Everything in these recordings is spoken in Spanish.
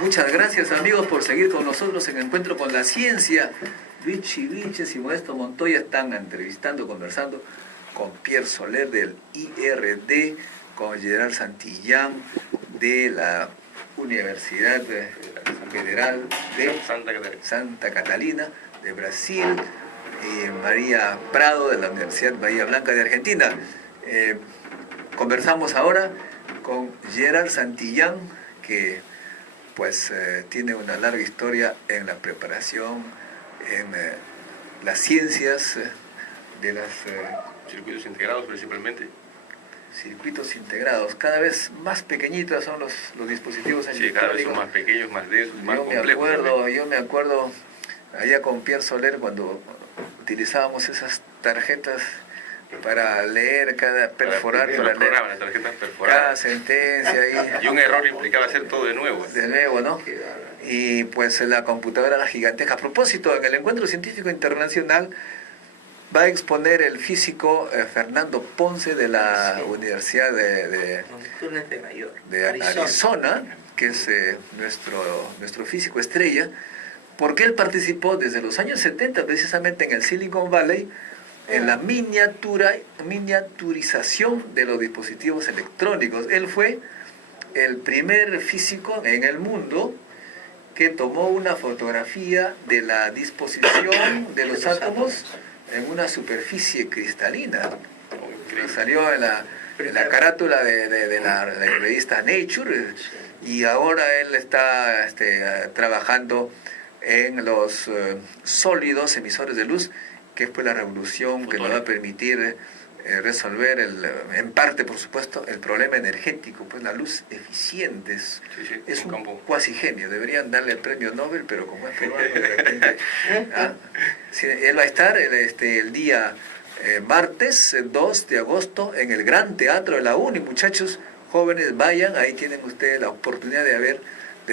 Muchas gracias, amigos, por seguir con nosotros en Encuentro con la Ciencia. Vichy Vilches y Modesto Montoya están entrevistando, conversando con Pierre Soler del IRD, con Gerard Santillán de la Universidad Federal de Santa Catalina de Brasil, y María Prado de la Universidad Bahía Blanca de Argentina. Conversamos ahora con Gerard Santillán, que pues tiene una larga historia en la preparación, en las ciencias de los circuitos integrados principalmente. Circuitos integrados, cada vez más pequeñitos son los dispositivos electrónicos. Sí, cada vez son más pequeños, más densos, más complejos. Yo me acuerdo allá con Pierre Soler cuando utilizábamos esas tarjetas para leer perforar las tarjetas perforadas. Cada sentencia. Y un error implicaba hacer todo de nuevo. De nuevo, ¿no? Y pues la computadora era gigantesca. A propósito, en el Encuentro Científico Internacional va a exponer el físico Fernando Ponce de la Universidad de Arizona, que es nuestro físico estrella, porque él participó desde los años 70 precisamente en el Silicon Valley en la miniaturización de los dispositivos electrónicos. Él fue el primer físico en el mundo que tomó una fotografía de la disposición de los átomos en una superficie cristalina. Salió en la carátula de la revista Nature, y ahora él está trabajando en los sólidos emisores de luz, que fue la revolución que nos va a permitir resolver, en parte por supuesto, el problema energético. Pues la luz eficiente es un cuasi genio, deberían darle el premio Nobel, pero como es peruano, de repente, sí, él va a estar el día martes 2 de agosto en el Gran Teatro de la UNI. Muchachos jóvenes, vayan, ahí tienen ustedes la oportunidad de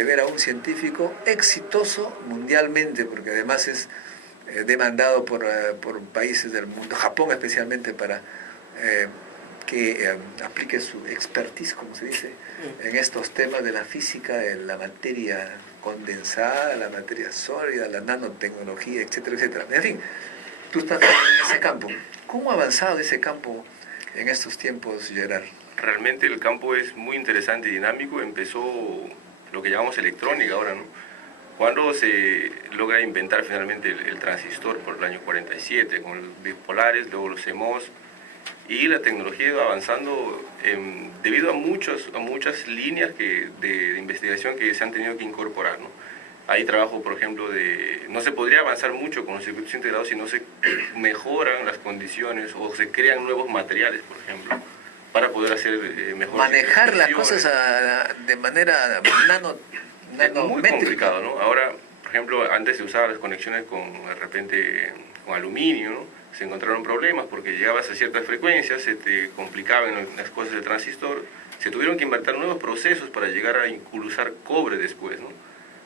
ver a un científico exitoso mundialmente, porque además es demandado por países del mundo, Japón especialmente, para que aplique su expertise, como se dice, en estos temas de la física, de la materia condensada, la materia sólida, la nanotecnología, etcétera, etcétera. En fin, tú estás en ese campo. ¿Cómo ha avanzado ese campo en estos tiempos, Gerard? Realmente el campo es muy interesante y dinámico. Empezó lo que llamamos electrónica ahora, ¿no? Cuando se logra inventar finalmente el transistor por el año 47, con los bipolares, luego los CMOS, y la tecnología iba avanzando debido a muchas líneas de investigación que se han tenido que incorporar, ¿no? Hay trabajo, por ejemplo, no se podría avanzar mucho con los circuitos integrados si no se mejoran las condiciones o se crean nuevos materiales, por ejemplo, para poder hacer mejor manejar las cosas de manera es muy complicado, ¿no? Ahora, por ejemplo, antes se usaban las conexiones de repente con aluminio, ¿no? Se encontraron problemas porque llegabas a ciertas frecuencias, se te complicaban las cosas del transistor, se tuvieron que inventar nuevos procesos para llegar a usar cobre después, ¿no?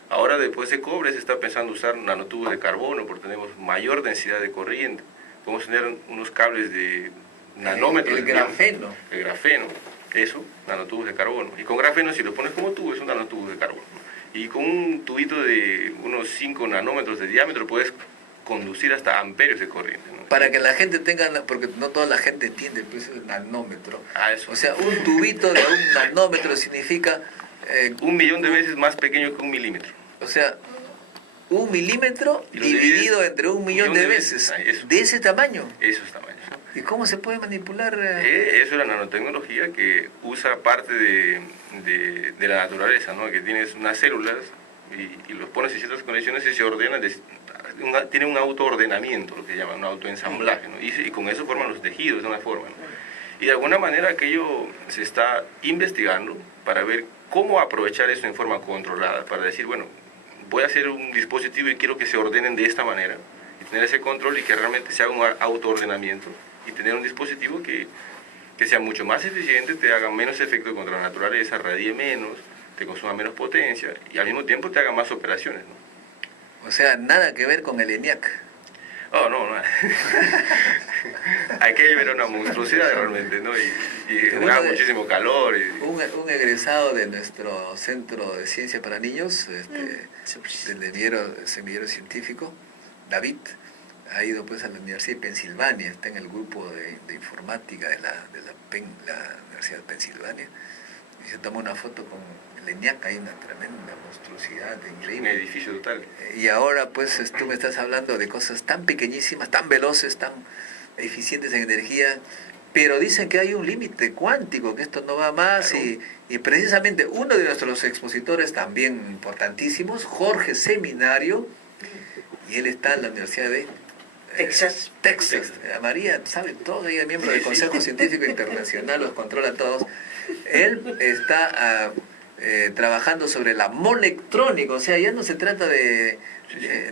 Ahora, después de cobre, se está pensando usar nanotubos de carbono porque tenemos mayor densidad de corriente. Podemos tener unos cables de nanómetros. El grafeno. El grafeno, eso, nanotubos de carbono. Y con grafeno, si lo pones como tubo, es un nanotubo de carbono. Y con un tubito de unos 5 nanómetros de diámetro puedes conducir hasta amperios de corriente, ¿no? Para que la gente tenga, porque no toda la gente entiende pues, el nanómetro. Eso. O sea, un tubito de un nanómetro significa 1.000.000 de veces más pequeño que 1 milímetro. O sea, 1 milímetro dividido entre 1.000.000 de veces. ¿De ese tamaño? Esos tamaños. ¿Y cómo se puede manipular? Eso es la nanotecnología, que usa parte de la naturaleza, ¿no? Que tienes unas células y los pones en ciertas condiciones y se ordenan, tiene un autoordenamiento, lo que llaman un autoensamblaje, ¿no? Y con eso forman los tejidos de una forma, ¿no? Y de alguna manera aquello se está investigando para ver cómo aprovechar eso en forma controlada, para decir, bueno, voy a hacer un dispositivo y quiero que se ordenen de esta manera, y tener ese control y que realmente se haga un autoordenamiento, y tener un dispositivo que sea mucho más eficiente, te haga menos efecto contra la naturaleza, radie menos, te consuma menos potencia, y al mismo tiempo te haga más operaciones, ¿no? O sea, nada que ver con el ENIAC. Oh, no. Aquello era una monstruosidad realmente, ¿no? Y generaba muchísimo calor. Un egresado de nuestro Centro de Ciencia para Niños, del semillero científico, David, ha ido pues a la Universidad de Pensilvania, está en el grupo de informática de la Universidad de Pensilvania, y se tomó una foto con el ENIAC, hay una tremenda monstruosidad, increíble. Un edificio total. Y ahora pues tú me estás hablando de cosas tan pequeñísimas, tan veloces, tan eficientes en energía, pero dicen que hay un límite cuántico, que esto no va más, Claro. y precisamente uno de nuestros expositores también importantísimos, Jorge Seminario, y él está en la Universidad de Texas. Texas. María sabe todo, ella es miembro del Consejo Científico Internacional, los controla todos. Él está trabajando sobre la molectrónica, o sea, ya no se trata de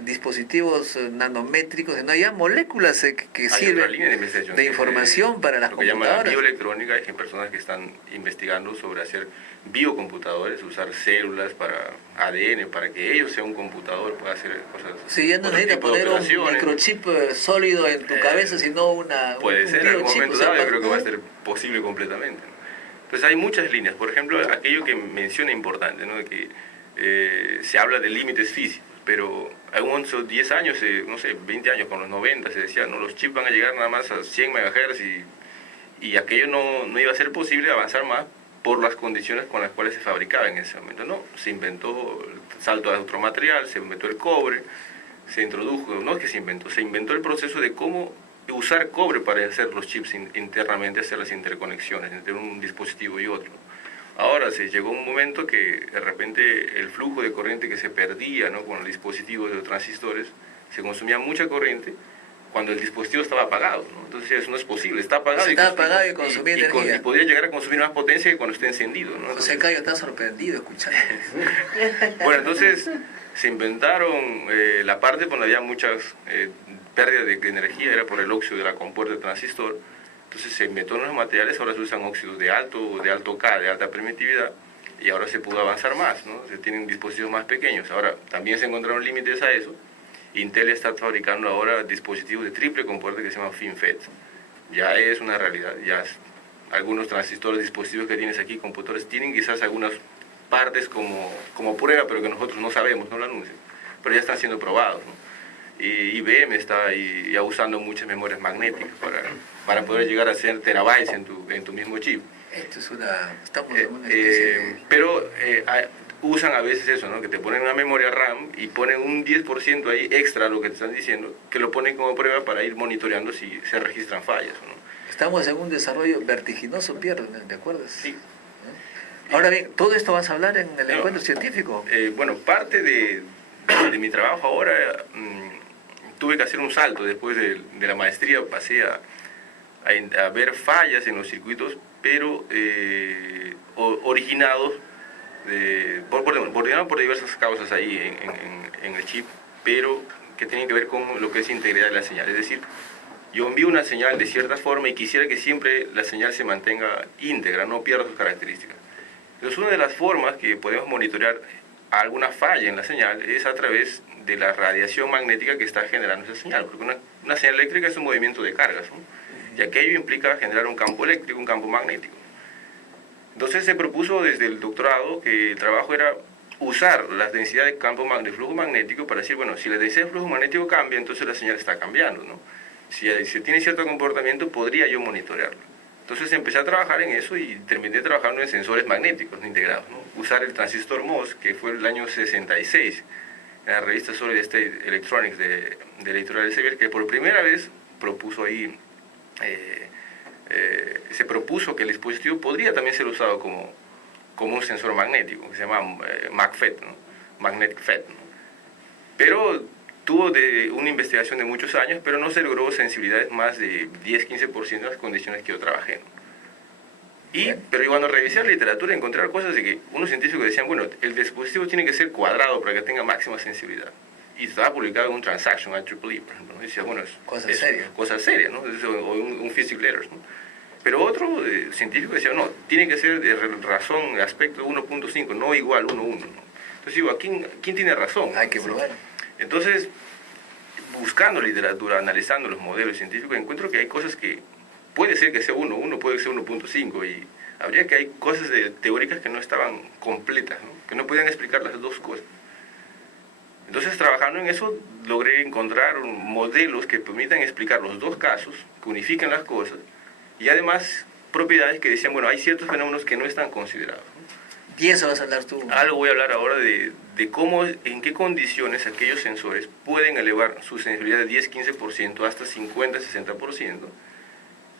dispositivos nanométricos, sino ya moléculas que Hay otra sirven línea de investigación de que es información para las lo que llaman la computadoras. bioelectrónica. Hay personas que están investigando sobre hacer biocomputadores, usar células para ADN, para que ellos sean un computador, pueda hacer cosas. Si ya no otro necesitas tipo de poner un operaciones. microchip sólido en tu cabeza, sino un Puede ser, en algún biochip, momento o sea, dado, yo creo que va a ser posible completamente, ¿no? Pues hay muchas líneas. Por ejemplo, aquello que menciona importante, ¿no? De que se habla de límites físicos, pero hace unos 10 años, no sé, 20 años, con los 90, se decía, no, los chips van a llegar nada más a 100 MHz y aquello no iba a ser posible avanzar más por las condiciones con las cuales se fabricaba en ese momento. No, se inventó el salto a otro material, se inventó el cobre, se introdujo, no es que se inventó el proceso de cómo usar cobre para hacer los chips internamente, hacer las interconexiones entre un dispositivo y otro. Ahora se llegó un momento que de repente el flujo de corriente que se perdía, ¿no?, con los dispositivos de los transistores, se consumía mucha corriente cuando el dispositivo estaba apagado, ¿no? Entonces eso no es posible, está apagado, Está apagado y consumía energía. y podría llegar a consumir más potencia que cuando esté encendido, ¿no? José Cayo está sorprendido escuchando. Bueno, entonces se inventaron la parte donde había muchas pérdidas de energía, era por el óxido de la compuerta del transistor. Entonces se inventó nuevos materiales, ahora se usan óxidos de alto K, de alta permitividad, y ahora se pudo avanzar más, ¿no? Se tienen dispositivos más pequeños. Ahora también se encontraron límites a eso. Intel está fabricando ahora dispositivos de triple compuerta que se llaman FinFET. Ya es una realidad, algunos transistores, dispositivos que tienes aquí, computadores, tienen quizás algunas partes como prueba, pero que nosotros no sabemos, no lo anuncian, pero ya están siendo probados, ¿no? Y IBM está ahí ya usando muchas memorias magnéticas para poder llegar a ser terabytes en tu mismo chip. Esto es estamos en una especie Pero usan a veces eso, ¿no? Que te ponen una memoria RAM y ponen un 10% ahí extra a lo que te están diciendo, que lo ponen como prueba para ir monitoreando si se registran fallas, ¿no? Estamos en un desarrollo vertiginoso, Pierre, ¿te acuerdas? Sí. Ahora bien, ¿todo esto vas a hablar en el No. encuentro científico? Bueno, parte de mi trabajo ahora, tuve que hacer un salto. Después de la maestría pasé a ver fallas en los circuitos, pero originados por diversas causas ahí en el chip, pero que tienen que ver con lo que es integridad de la señal. Es decir, yo envío una señal de cierta forma y quisiera que siempre la señal se mantenga íntegra, no pierda sus características. Entonces, una de las formas que podemos monitorear alguna falla en la señal es a través de la radiación magnética que está generando esa señal, porque una señal eléctrica es un movimiento de cargas, ¿no? Y aquello implica generar un campo eléctrico, un campo magnético. Entonces se propuso desde el doctorado que el trabajo era usar las densidades de flujo magnético para decir, bueno, si la densidad de flujo magnético cambia, entonces la señal está cambiando, ¿no? Si tiene cierto comportamiento, podría yo monitorearlo. Entonces empecé a trabajar en eso y terminé trabajando en sensores magnéticos integrados, ¿no? Usar el transistor MOS, que fue el año 66, en la revista Solid State Electronics de la editorial Elsevier, que por primera vez propuso ahí, se propuso que el dispositivo podría también ser usado como un sensor magnético, que se llama MagFET, ¿no? Magnetic FET, ¿no? Pero tuvo una investigación de muchos años, pero no se logró sensibilidades más de 10-15% de las condiciones que yo trabajé, ¿no? Pero cuando revisé la literatura encontré cosas de que unos científicos decían, bueno, el dispositivo tiene que ser cuadrado para que tenga máxima sensibilidad. Y estaba publicado en un Transaction IEEE, por ejemplo, ¿no? Y decía, bueno, cosas serias, ¿no? O un Physics Letters, ¿no? Pero otro científico decía, no, tiene que ser de razón, de aspecto 1.5, no igual 1.1, ¿no? Entonces digo, ¿quién tiene razón? Hay que probar. Entonces, buscando literatura, analizando los modelos científicos, encuentro que hay cosas que puede ser que sea 1, puede ser 1.5, y habría que hay cosas teóricas que no estaban completas, ¿no? Que no podían explicar las dos cosas. Entonces, trabajando en eso, logré encontrar modelos que permitan explicar los dos casos, que unifiquen las cosas, y además propiedades que decían, bueno, hay ciertos fenómenos que no están considerados, ¿no? Y eso vas a hablar tú. Algo voy a hablar ahora de cómo, en qué condiciones aquellos sensores pueden elevar su sensibilidad de 10-15% hasta 50-60%,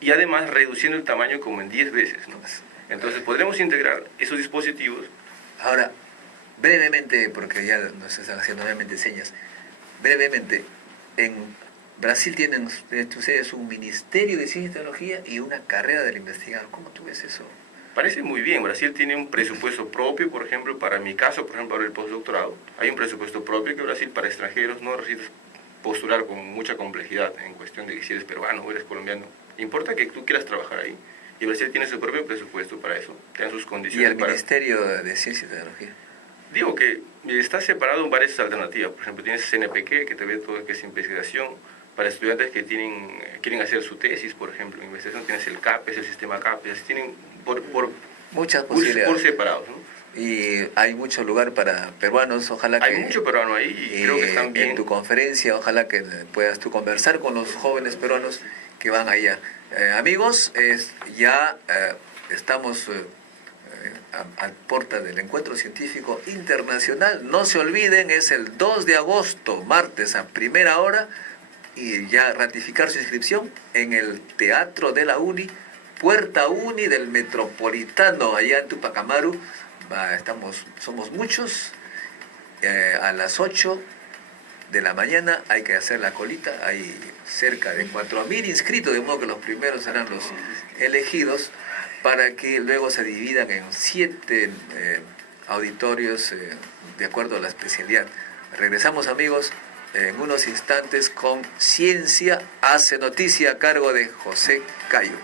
y además reduciendo el tamaño como en 10 veces, ¿no? Entonces, podremos integrar esos dispositivos. Ahora, brevemente, porque ya nos están haciendo nuevamente señas, brevemente, en Brasil tienen ustedes un ministerio de ciencia y tecnología y una carrera del investigador. ¿Cómo tú ves eso? Parece muy bien. Brasil tiene un presupuesto propio, por ejemplo, para mi caso, por ejemplo, para el postdoctorado. Hay un presupuesto propio que Brasil para extranjeros no necesitas postular con mucha complejidad en cuestión de que si eres peruano o eres colombiano. Importa que tú quieras trabajar ahí. Y Brasil tiene su propio presupuesto para eso, tiene sus condiciones. ¿Y el Ministerio de Ciencia y Tecnología? Digo que está separado en varias alternativas. Por ejemplo, tienes CNPq, que te ve todo lo que es investigación. Para estudiantes que quieren hacer su tesis, por ejemplo, en investigación, tienes el CAPES, el sistema CAPES, tienen muchas posibilidades. Por separados, ¿no? Y hay mucho lugar para peruanos, ojalá que... Hay mucho peruano ahí y creo que están bien. En tu conferencia, ojalá que puedas tú conversar con los jóvenes peruanos que van allá. Amigos, ya estamos a puerta del Encuentro Científico Internacional. No se olviden, es el 2 de agosto, martes a primera hora, y ya ratificar su inscripción en el Teatro de la Uni, Puerta Uni del Metropolitano, allá en Tupac Amaru. Somos muchos. A las 8 de la mañana hay que hacer la colita. Hay cerca de 4.000 inscritos, de modo que los primeros serán los elegidos, para que luego se dividan en 7 auditorios de acuerdo a la especialidad. Regresamos, amigos, en unos instantes con Ciencia Hace Noticia, a cargo de José Cayo.